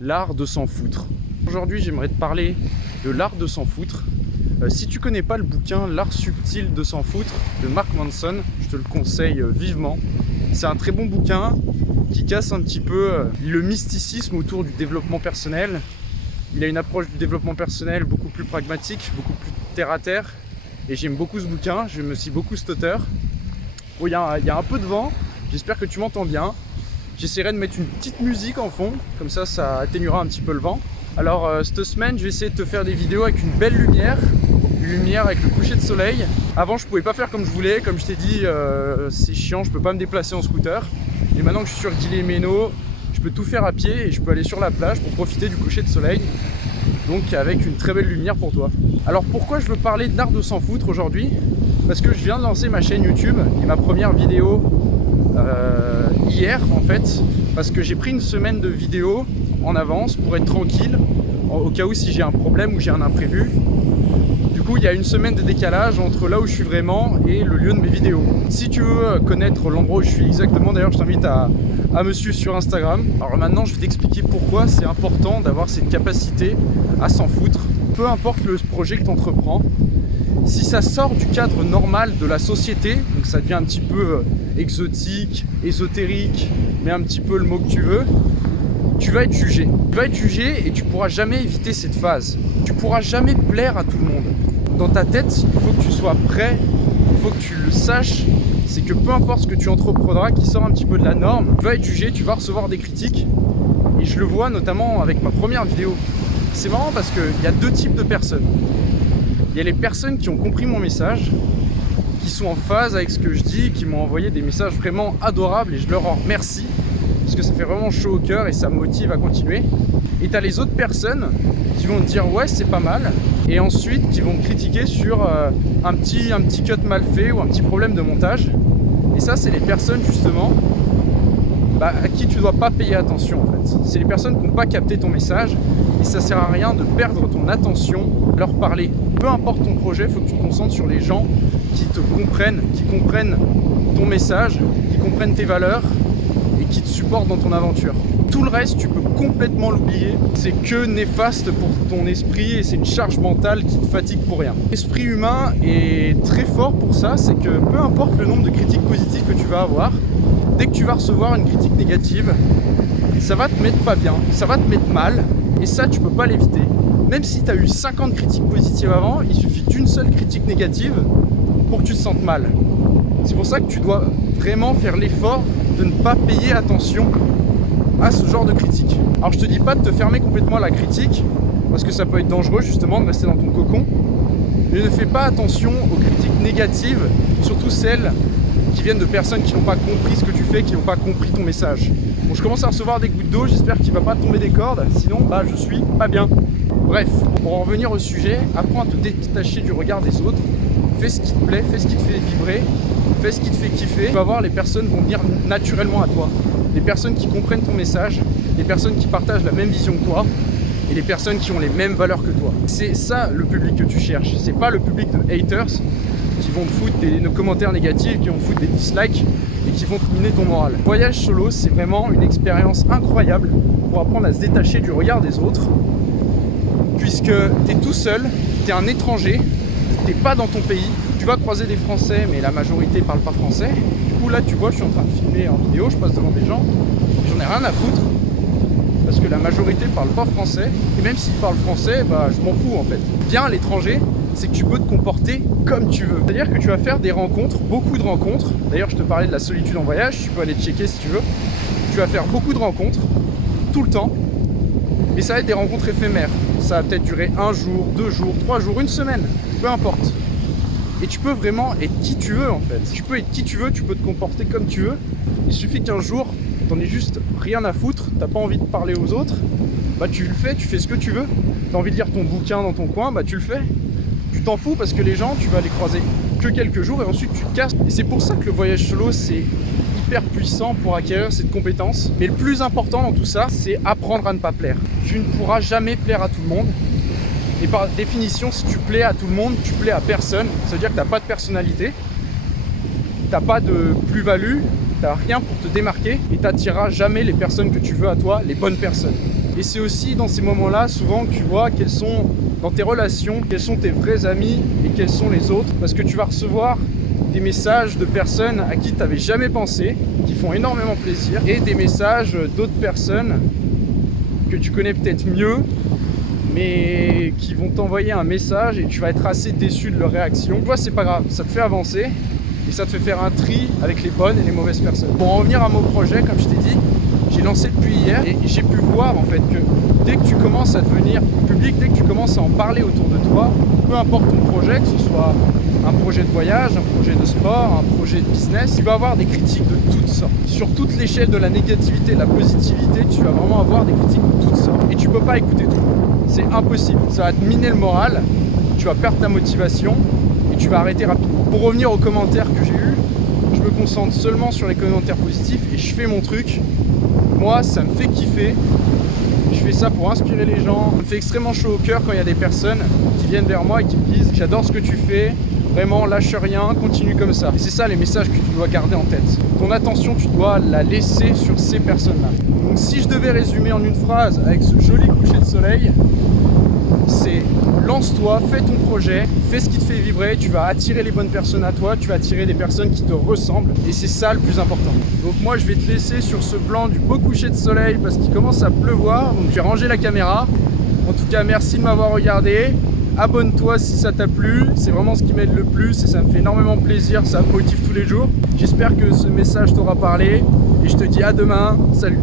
l'art de s'en foutre. Aujourd'hui, j'aimerais te parler de l'art de s'en foutre. Si tu connais pas le bouquin L'art subtil de s'en foutre de Mark Manson, je te le conseille vivement. C'est un très bon bouquin qui casse un petit peu le mysticisme autour du développement personnel. Il a une approche du développement personnel beaucoup plus pragmatique, beaucoup plus terre à terre. Et j'aime beaucoup ce bouquin, j'aime aussi beaucoup cet auteur. Bon, il y a un peu de vent, j'espère que tu m'entends bien. J'essaierai de mettre une petite musique en fond, comme ça atténuera un petit peu le vent. Alors cette semaine, je vais essayer de te faire des vidéos avec une belle lumière, une lumière avec le coucher de soleil. Avant, je pouvais pas faire comme je voulais, comme je t'ai dit, c'est chiant, je peux pas me déplacer en scooter. Et maintenant que je suis sur Guillemeno, je peux tout faire à pied et je peux aller sur la plage pour profiter du coucher de soleil. Donc avec une très belle lumière pour toi. Alors pourquoi je veux parler de l'art de s'en foutre aujourd'hui? Parce que je viens de lancer ma chaîne YouTube et ma première vidéo hier en fait. Parce que j'ai pris une semaine de vidéos en avance pour être tranquille au cas où si j'ai un problème ou j'ai un imprévu. Du coup il y a une semaine de décalage entre là où je suis vraiment et le lieu de mes vidéos. Si tu veux connaître l'endroit où je suis exactement, d'ailleurs je t'invite à me suivre sur Instagram. Alors maintenant je vais t'expliquer pourquoi c'est important d'avoir cette capacité à s'en foutre. Peu importe le projet que tu entreprends, si ça sort du cadre normal de la société, donc ça devient un petit peu exotique, ésotérique, mais un petit peu le mot que tu veux, tu vas être jugé. Tu vas être jugé et tu pourras jamais éviter cette phase. Tu pourras jamais plaire à tout le monde. Dans ta tête, il faut que tu sois prêt, il faut que tu le saches, c'est que peu importe ce que tu entreprendras qui sort un petit peu de la norme, tu vas être jugé, tu vas recevoir des critiques. Et je le vois notamment avec ma première vidéo. C'est marrant parce qu'il y a deux types de personnes. Il y a les personnes qui ont compris mon message, qui sont en phase avec ce que je dis, qui m'ont envoyé des messages vraiment adorables et je leur en remercie parce que ça fait vraiment chaud au cœur et ça me motive à continuer. Et tu as les autres personnes qui vont te dire ouais c'est pas mal et ensuite qui vont te critiquer sur un petit cut mal fait ou un petit problème de montage. Et ça c'est les personnes justement à qui tu dois pas payer attention en fait. C'est les personnes qui n'ont pas capté ton message et ça sert à rien de perdre ton attention à leur parler. Peu importe ton projet, il faut que tu te concentres sur les gens qui te comprennent, qui comprennent ton message, qui comprennent tes valeurs et qui te supportent dans ton aventure. Tout le reste, tu peux complètement l'oublier. C'est que néfaste pour ton esprit et c'est une charge mentale qui te fatigue pour rien. L'esprit humain est très fort pour ça, c'est que peu importe le nombre de critiques positives que tu vas avoir, dès que tu vas recevoir une critique négative, ça va te mettre pas bien, ça va te mettre mal, et ça tu peux pas l'éviter. Même si tu as eu 50 critiques positives avant, il suffit d'une seule critique négative pour que tu te sentes mal. C'est pour ça que tu dois vraiment faire l'effort de ne pas payer attention à ce genre de critiques. Alors je te dis pas de te fermer complètement à la critique, parce que ça peut être dangereux justement de rester dans ton cocon, mais ne fais pas attention aux critiques négatives, surtout celles qui viennent de personnes qui n'ont pas compris ce que tu fais, qui n'ont pas compris ton message. Bon, je commence à recevoir des gouttes d'eau, j'espère qu'il ne va pas tomber des cordes, sinon je suis pas bien. Bref, pour en revenir au sujet, apprends à te détacher du regard des autres, fais ce qui te plaît, fais ce qui te fait vibrer, fais ce qui te fait kiffer. Tu vas voir, les personnes vont venir naturellement à toi. Les personnes qui comprennent ton message, les personnes qui partagent la même vision que toi, et les personnes qui ont les mêmes valeurs que toi. C'est ça le public que tu cherches, c'est pas le public de haters qui vont te foutre des commentaires négatifs, qui vont te foutre des dislikes et qui vont te miner ton moral. Le voyage solo, c'est vraiment une expérience incroyable pour apprendre à se détacher du regard des autres, puisque tu es tout seul, tu es un étranger, tu n'es pas dans ton pays, tu vas croiser des Français, mais la majorité ne parle pas français. Du coup, là, tu vois, je suis en train de filmer en vidéo, je passe devant des gens, j'en ai rien à foutre, parce que la majorité ne parle pas français, et même s'ils parlent français, je m'en fous en fait. Bien à l'étranger, c'est que tu peux te comporter comme tu veux. C'est-à-dire que tu vas faire des rencontres, beaucoup de rencontres. D'ailleurs, je te parlais de la solitude en voyage, tu peux aller checker si tu veux. Tu vas faire beaucoup de rencontres, tout le temps, et ça va être des rencontres éphémères. Ça va peut-être durer 1 jour, 2 jours, 3 jours, 1 semaine, peu importe. Et tu peux vraiment être qui tu veux en fait. Tu peux être qui tu veux, tu peux te comporter comme tu veux. Il suffit qu'un jour, t'en aies juste rien à foutre, t'as pas envie de parler aux autres, tu le fais, tu fais ce que tu veux. T'as envie de lire ton bouquin dans ton coin, tu le fais. Tu t'en fous parce que les gens, tu vas les croiser que quelques jours et ensuite tu te casses. Et c'est pour ça que le voyage solo, c'est hyper puissant pour acquérir cette compétence. Mais le plus important dans tout ça, c'est apprendre à ne pas plaire. Tu ne pourras jamais plaire à tout le monde. Et par définition, si tu plais à tout le monde, tu plais à personne. Ça veut dire que tu n'as pas de personnalité, tu n'as pas de plus-value, tu n'as rien pour te démarquer et tu n'attireras jamais les personnes que tu veux à toi, les bonnes personnes. Et c'est aussi dans ces moments-là, souvent, que tu vois quels sont, dans tes relations, quels sont tes vrais amis et quels sont les autres. Parce que tu vas recevoir des messages de personnes à qui tu n'avais jamais pensé, qui font énormément plaisir, et des messages d'autres personnes que tu connais peut-être mieux, mais qui vont t'envoyer un message et tu vas être assez déçu de leur réaction. Tu vois, c'est pas grave, ça te fait avancer et ça te fait faire un tri avec les bonnes et les mauvaises personnes. Pour en revenir à mon projet, comme je t'ai dit, j'ai lancé depuis hier et j'ai pu voir en fait que dès que tu commences à devenir public, dès que tu commences à en parler autour de toi, peu importe ton projet, que ce soit un projet de voyage, un projet de sport, un projet de business, tu vas avoir des critiques de toutes sortes. Sur toute l'échelle de la négativité et de la positivité, tu vas vraiment avoir des critiques de toutes sortes. Et tu peux pas écouter tout. C'est impossible. Ça va te miner le moral, tu vas perdre ta motivation et tu vas arrêter rapidement. Pour revenir aux commentaires que j'ai eus, je me concentre seulement sur les commentaires positifs et je fais mon truc. Moi, ça me fait kiffer. Je fais ça pour inspirer les gens. Ça me fait extrêmement chaud au cœur quand il y a des personnes qui viennent vers moi et qui me disent « J'adore ce que tu fais, vraiment lâche rien, continue comme ça ». Et c'est ça les messages que tu dois garder en tête. Ton attention, tu dois la laisser sur ces personnes-là. Donc si je devais résumer en une phrase avec ce joli coucher de soleil, c'est lance-toi, fais ton projet, fais ce qui te fait vibrer, tu vas attirer les bonnes personnes à toi, tu vas attirer des personnes qui te ressemblent et c'est ça le plus important. Donc moi je vais te laisser sur ce plan du beau coucher de soleil parce qu'il commence à pleuvoir, donc je vais ranger la caméra. En tout cas merci de m'avoir regardé, abonne-toi si ça t'a plu, c'est vraiment ce qui m'aide le plus et ça me fait énormément plaisir, ça me motive tous les jours. J'espère que ce message t'aura parlé et je te dis à demain, salut.